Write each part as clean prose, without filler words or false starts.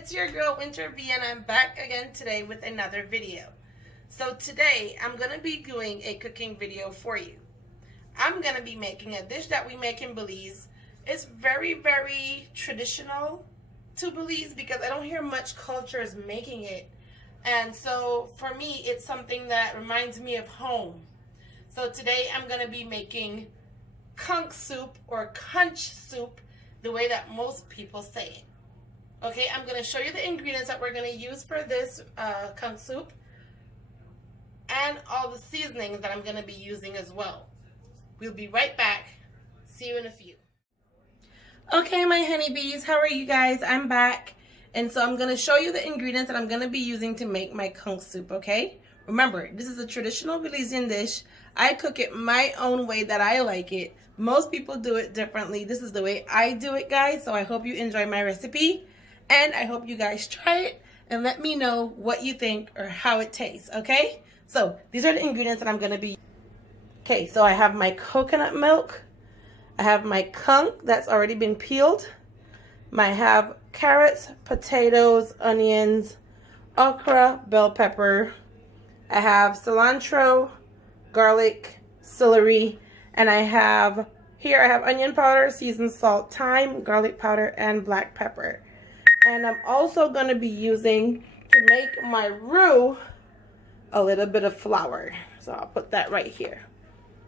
it's your girl Winter B, and I'm back again today with another video. So today I'm going to be doing a cooking video for you. I'm going to be making a dish that we make in Belize. It's very, very traditional to Belize because I don't hear much cultures making it. And so for me, it's something that reminds me of home. So today I'm going to be making conch soup or conch soup, the way that most people say it. Okay, I'm going to show you the ingredients that we're going to use for this conch soup and all the seasonings that I'm going to be using as well. We'll be right back. See you in a few. Okay, my honeybees, how are you guys? I'm back. And so I'm going to show you the ingredients that I'm going to be using to make my conch soup, okay? Remember, this is a traditional Belizean dish. I cook it my own way that I like it. Most people do it differently. This is the way I do it, guys. So I hope you enjoy my recipe. And I hope you guys try it and let me know what you think or how it tastes, okay? So these are the ingredients that I'm going to be. Okay, so I have my coconut milk. I have my conch that's already been peeled. I have carrots, potatoes, onions, okra, bell pepper. I have cilantro, garlic, celery, and I have onion powder, seasoned salt, thyme, garlic powder, and black pepper. And I'm also going to be using, to make my roux, a little bit of flour. So I'll put that right here.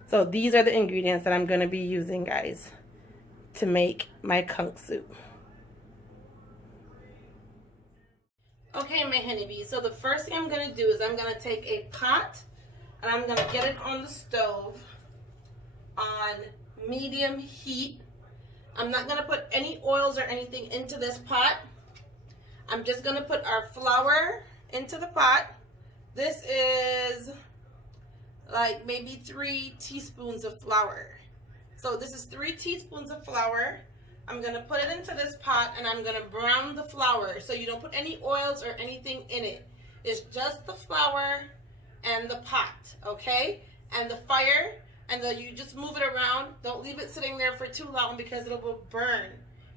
So these are the ingredients that I'm going to be using, guys, to make my conch soup. Okay, my honeybees, so the first thing I'm going to do is I'm going to take a pot and I'm going to get it on the stove on medium heat. I'm not going to put any oils or anything into this pot. I'm just going to put our flour into the pot. This is like maybe 3 teaspoons of flour. So this is 3 teaspoons of flour. I'm going to put it into this pot and I'm going to brown the flour. So you don't put any oils or anything in it. It's just the flour and the pot, okay? And the fire, and then you just move it around. Don't leave it sitting there for too long because it will burn.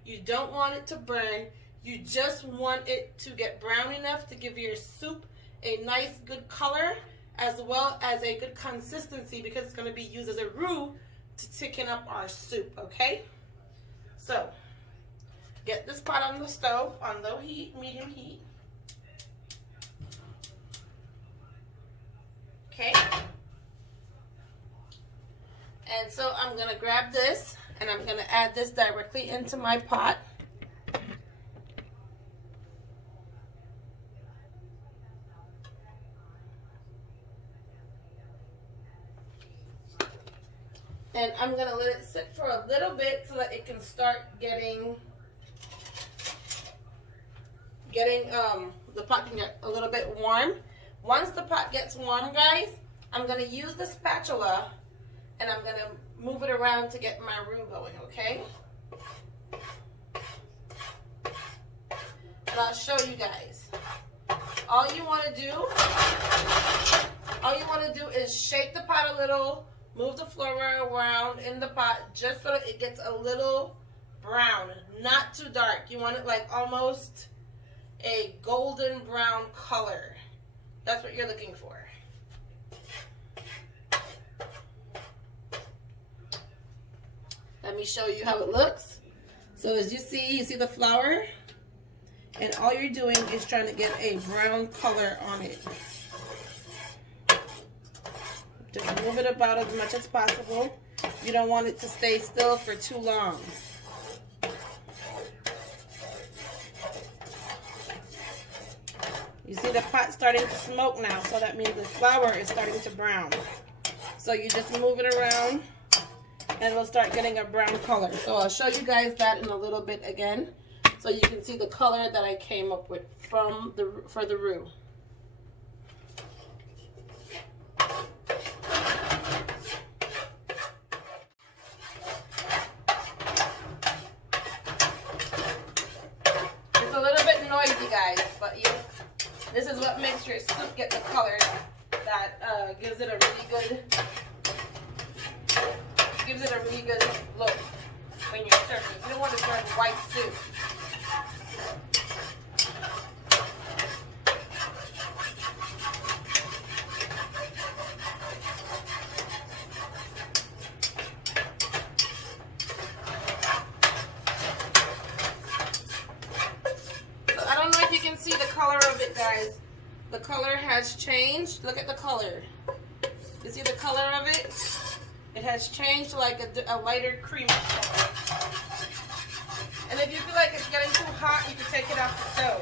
You don't want it to burn. You just want it to get brown enough to give your soup a nice good color as well as a good consistency, because it's going to be used as a roux to thicken up our soup, okay? So, get this pot on the stove on low heat, medium heat. Okay. And so I'm going to grab this and I'm going to add this directly into my pot. And I'm going to let it sit for a little bit so that it can start getting the pot can get a little bit warm. Once the pot gets warm, guys, I'm going to use the spatula and I'm going to move it around to get my roux going, okay? And I'll show you guys. All you want to do is shake the pot a little. Move the flour around in the pot just so that it gets a little brown, not too dark. You want it like almost a golden brown color. That's what you're looking for. Let me show you how it looks. So as you see the flour, and all you're doing is trying to get a brown color on it. Just move it about as much as possible. You don't want it to stay still for too long. You see the pot starting to smoke now, so that means the flour is starting to brown. So you just move it around and it'll start getting a brown color. So I'll show you guys that in a little bit again, so you can see the color that I came up with for the roux. Guys, but this is what makes your soup get the color that gives it a really good look when you're serving. You don't want to serve white soup. changed. Look at the color. You see the color of it? It has changed to like a lighter creamy color. And if you feel like it's getting too hot, you can take it off the stove.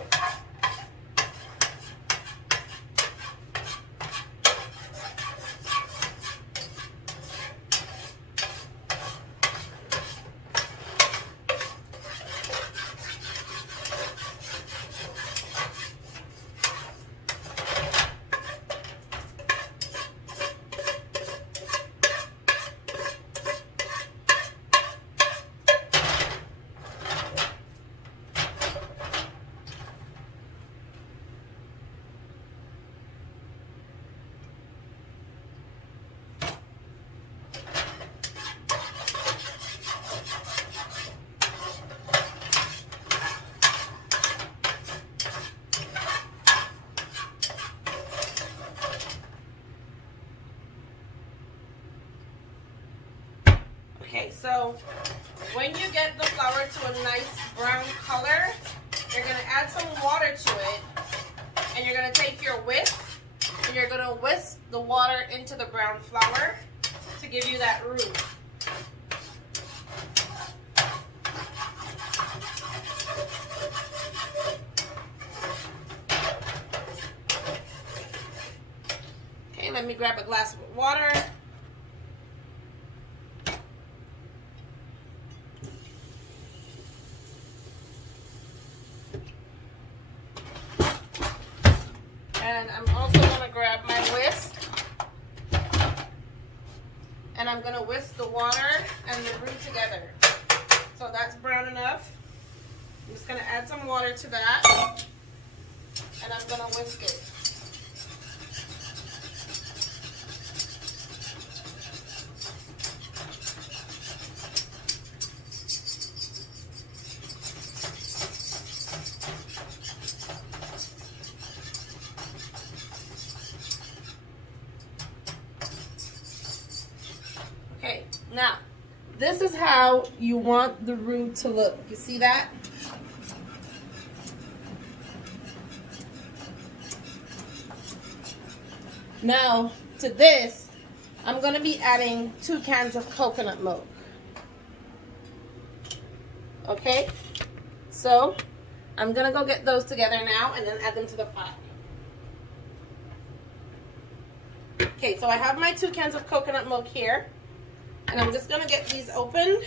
Okay, so when you get the flour to a nice brown color, you're going to add some water to it, and you're going to take your whisk, and you're going to whisk the water into the brown flour to give you that roux. Okay, let me grab a glass of water. And I'm also going to grab my whisk, and I'm going to whisk the water and the roux together. So that's brown enough. I'm just going to add some water to that, and I'm going to whisk it. Okay, now, this is how you want the roux to look. You see that? Now, to this, I'm going to be adding 2 cans of coconut milk. Okay? So, I'm going to go get those together now and then add them to the pot. Okay, so I have my 2 cans of coconut milk here. And I'm just going to get these opened,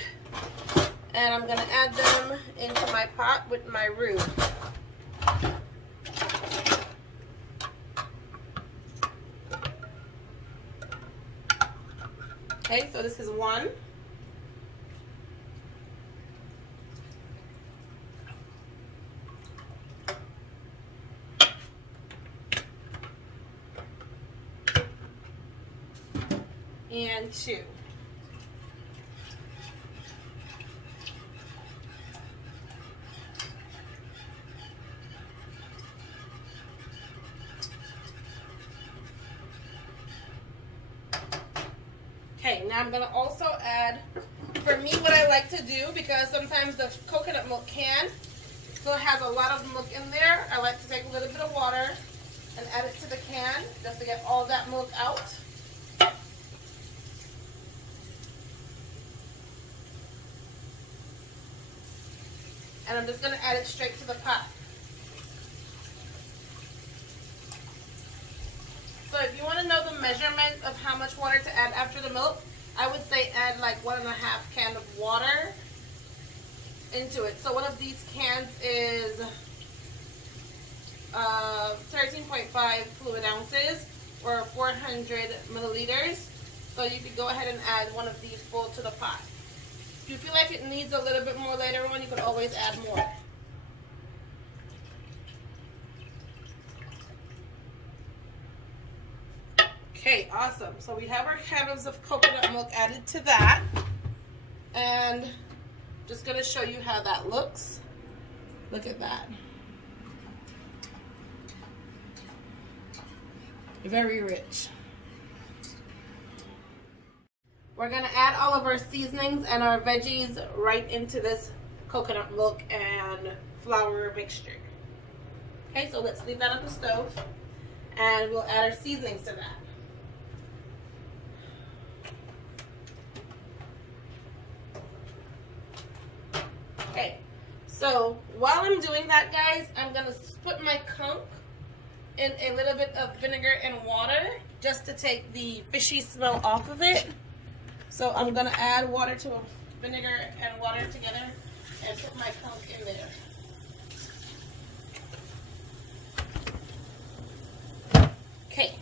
and I'm going to add them into my pot with my roux. Okay, so this is 1. And 2. Okay, now I'm going to also add, for me, what I like to do, because sometimes the coconut milk can still has a lot of milk in there, I like to take a little bit of water and add it to the can just to get all that milk out. And I'm just going to add it straight to the pot. So if you want to know the measurement of how much water to add after the milk, I would say add like 1.5 cans of water into it. So one of these cans is 13.5 fluid ounces or 400 milliliters. So you could go ahead and add one of these full to the pot. If you feel like it needs a little bit more later on, you could always add more. Okay, awesome. So we have our cans of coconut milk added to that. And just going to show you how that looks. Look at that. Very rich. We're going to add all of our seasonings and our veggies right into this coconut milk and flour mixture. Okay, so let's leave that on the stove. and we'll add our seasonings to that. Okay, so while I'm doing that, guys, I'm gonna put my conch in a little bit of vinegar and water just to take the fishy smell off of it. So I'm gonna add water to vinegar and water together and put my conch in there. Okay,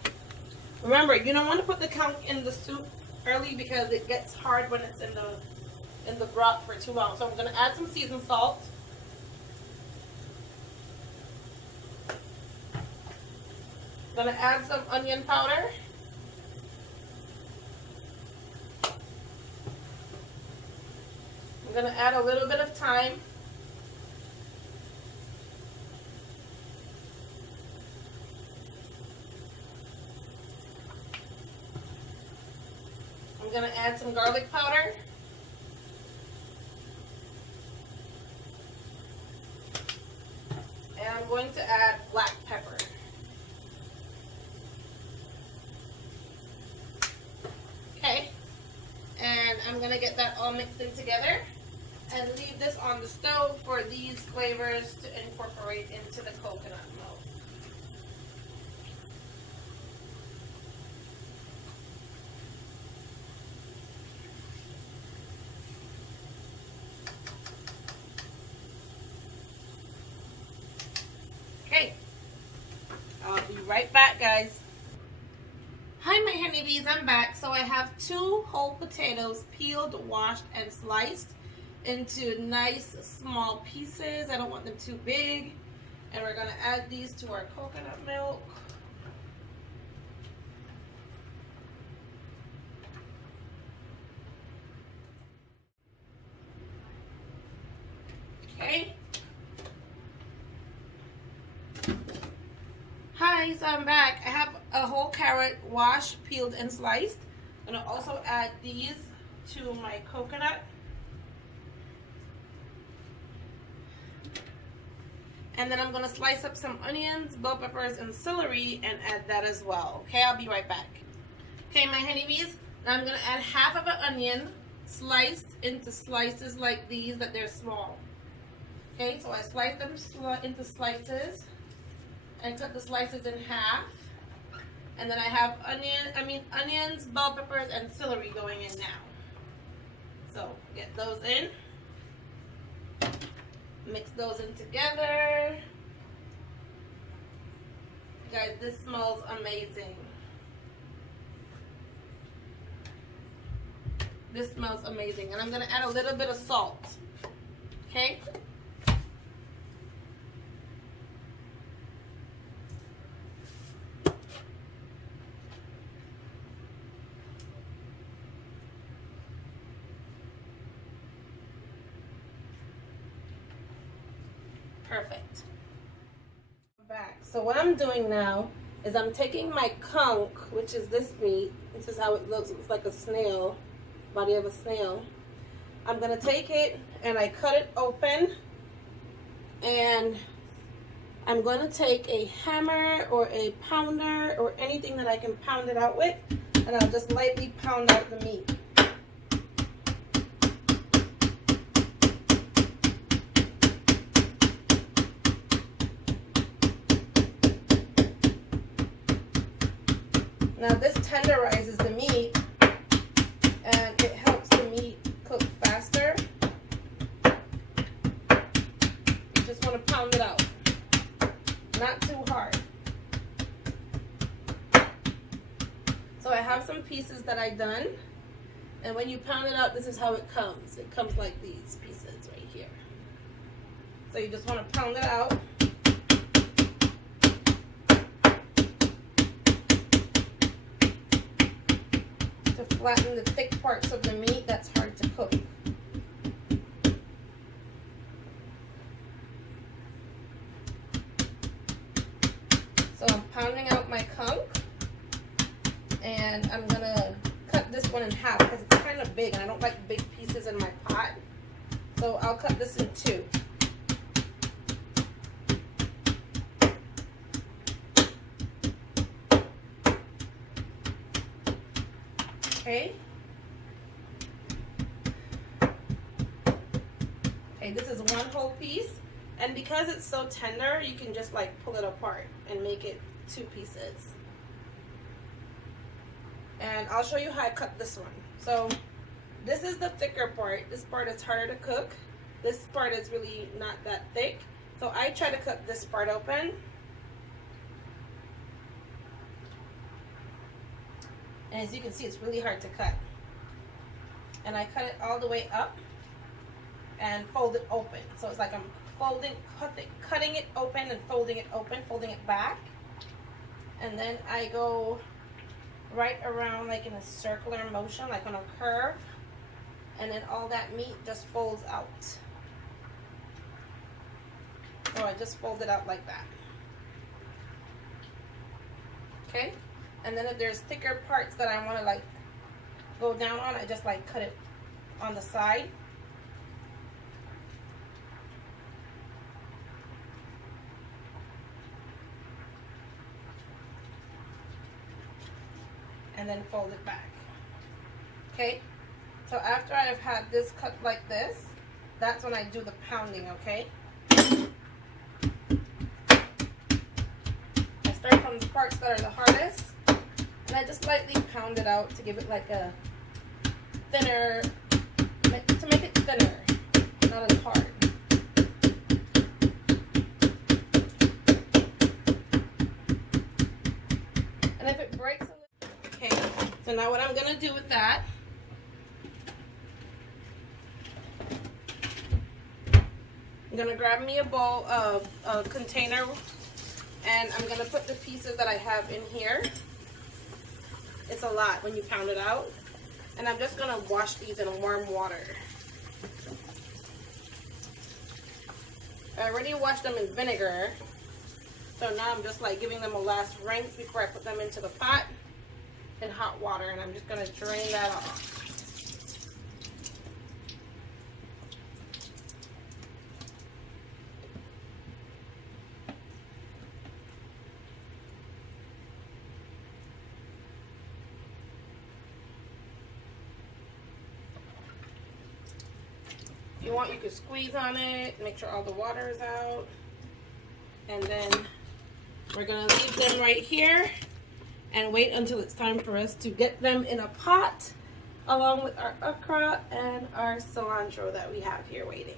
remember, you don't want to put the conch in the soup early because it gets hard when it's in the broth for too long. So I'm going to add some seasoned salt. I'm going to add some onion powder. I'm going to add a little bit of thyme. I'm going to add some garlic powder. And I'm going to add black pepper. Okay. And I'm going to get that all mixed in together and leave this on the stove for these flavors to incorporate into the coconut milk. Okay, I'll be right back, guys. Hi, my honeybees, I'm back. So I have 2 whole potatoes peeled, washed, and sliced into nice small pieces. I don't want them too big. And we're gonna add these to our coconut milk. Okay. Hi, so I'm back. I have a whole carrot washed, peeled, and sliced. I'm gonna also add these to my coconut. And then I'm gonna slice up some onions, bell peppers, and celery and add that as well. Okay, I'll be right back. Okay, my honeybees, now I'm gonna add half of an onion sliced into slices like these, that they're small. Okay, so I slice them into slices and cut the slices in half. And then I have onions, bell peppers, and celery going in now. So get those in. Mix those in together. Guys, this smells amazing. This smells amazing. And I'm gonna add a little bit of salt. Okay? Perfect. Back. So what I'm doing now is I'm taking my conch, which is this meat. This is how it looks. It's like a snail, body of a snail. I'm gonna take it and I cut it open, and I'm gonna take a hammer or a pounder or anything that I can pound it out with, and I'll just lightly pound out the meat. Now this tenderizes the meat and it helps the meat cook faster. You just want to pound it out, not too hard. So I have some pieces that I done, and when you pound it out, this is how it comes. It comes like these pieces right here. So you just want to pound it out. To flatten the thick parts of the meat that's hard to cook. So I'm pounding out my conch, and I'm gonna cut this one in half because it's kind of big and I don't like big pieces in my pot. So I'll cut this in 2. Okay. Okay, this is one whole piece. And because it's so tender, you can just like pull it apart and make it 2 pieces. And I'll show you how I cut this one. So this is the thicker part. This part is harder to cook. This part is really not that thick. So I try to cut this part open. And as you can see, it's really hard to cut. And I cut it all the way up and fold it open. So it's like I'm cutting it open and folding it open, folding it back. And then I go right around like in a circular motion, like on a curve. And then all that meat just folds out. So I just fold it out like that. Okay? And then if there's thicker parts that I want to like go down on, I just like cut it on the side. And then fold it back. Okay? So after I've had this cut like this, that's when I do the pounding, okay? I start from the parts that are the hardest, and I just lightly pound it out to give it like a thinner, to make it thinner, not as hard. And if it breaks a little, okay, so now what I'm gonna do with that, I'm gonna grab me a bowl of a container, and I'm gonna put the pieces that I have in here. It's a lot when you pound it out. And I'm just gonna wash these in warm water. I already washed them in vinegar. So now I'm just like giving them a last rinse before I put them into the pot in hot water, and I'm just gonna drain that off. If you want, you can squeeze on it, make sure all the water is out. And then we're gonna leave them right here and wait until it's time for us to get them in a pot along with our okra and our cilantro that we have here waiting.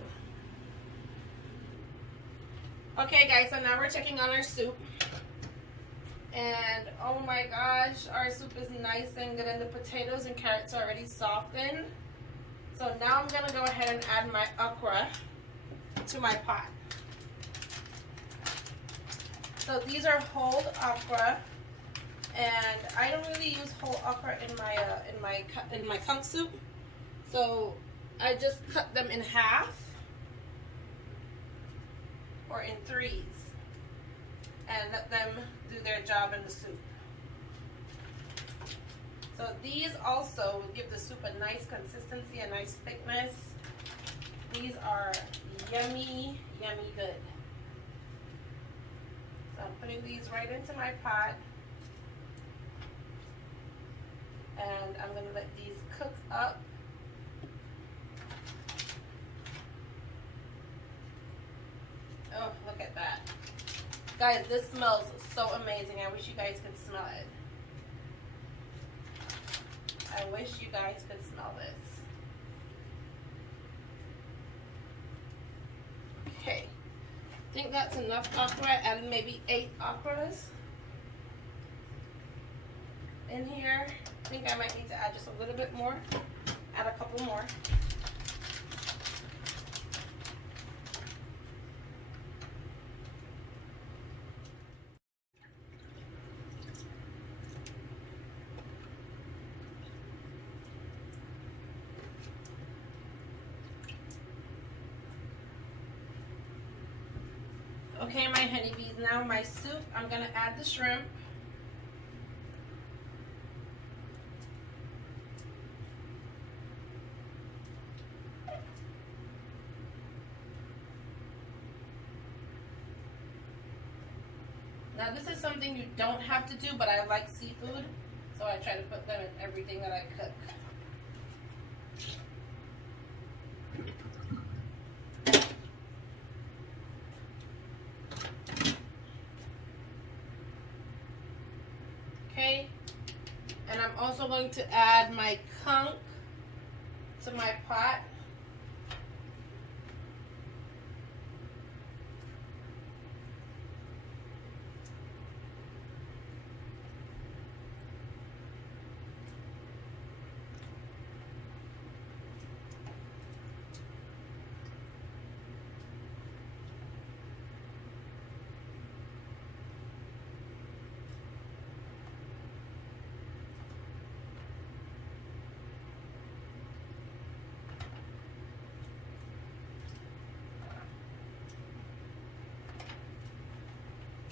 Okay guys, so now we're checking on our soup. And oh my gosh, our soup is nice and good, and the potatoes and carrots are already softened. So now I'm gonna go ahead and add my okra to my pot. So these are whole okra, and I don't really use whole okra in my conch soup. So I just cut them in half or in 3s and let them do their job in the soup. So these also will give the soup a nice consistency, a nice thickness. These are yummy, yummy good. So I'm putting these right into my pot. And I'm going to let these cook up. Oh, look at that. Guys, this smells so amazing. I wish you guys could smell it. I wish you guys could smell this. Okay, I think that's enough okra. Add maybe 8 okras in here. I think I might need to add just a little bit more. Add a couple more. Okay, my honeybees, now my soup, I'm gonna add the shrimp. Now this is something you don't have to do, but I like seafood, so I I try to put them in everything that I cook. Okay, and I'm also going to add my conch to my pot.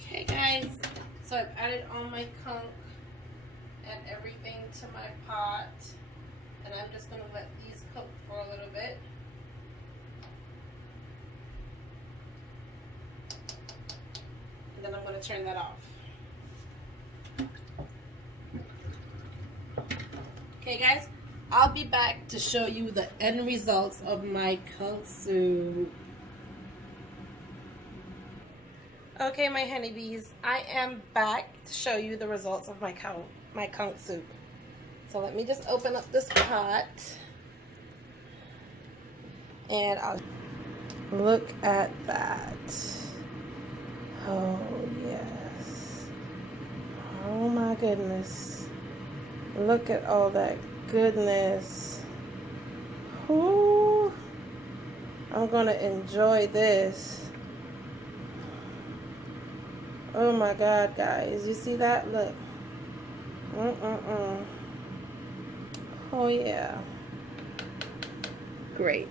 Okay guys, so I've added all my conch and everything to my pot, and I'm just going to let these cook for a little bit. And then I'm going to turn that off. Okay guys, I'll be back to show you the end results of my conch soup. Okay, my honeybees, I am back to show you the results of my conch soup. So let me just open up this pot, and I'll look at that. Oh yes. Oh my goodness. Look at all that goodness. Ooh, I'm gonna enjoy this. Oh my God, guys. You see that? Look. Oh yeah. Great.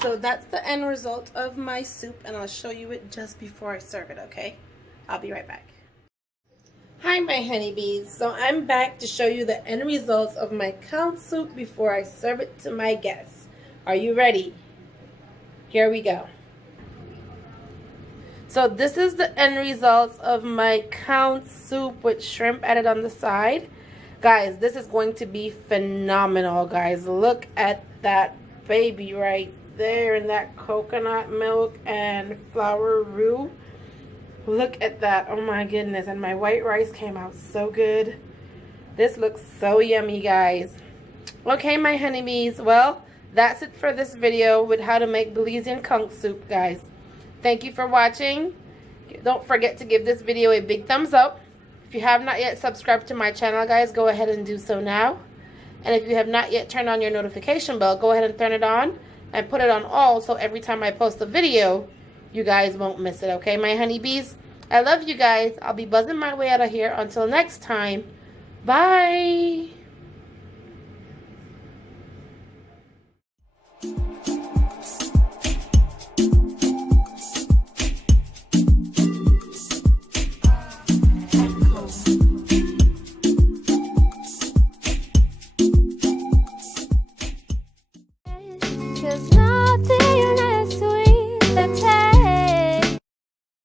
So that's the end result of my soup, and I'll show you it just before I serve it, okay? I'll be right back. Hi, my honeybees. So I'm back to show you the end results of my conch soup before I serve it to my guests. Are you ready? Here we go. So this is the end results of my conch soup with shrimp added on the side. Guys, this is going to be phenomenal, guys. Look at that baby right there in that coconut milk and flour roux. Look at that. Oh my goodness. And my white rice came out so good. This looks so yummy, guys. Okay, my honeybees. Well, that's it for this video with how to make Belizean conch soup, guys. Thank you for watching. Don't forget to give this video a big thumbs up. If you have not yet subscribed to my channel, guys, go ahead and do so now. And if you have not yet turned on your notification bell, go ahead and turn it on and put it on all, so every time I post a video, you guys won't miss it, okay, my honeybees? I love you guys. I'll be buzzing my way out of here. Until next time, bye.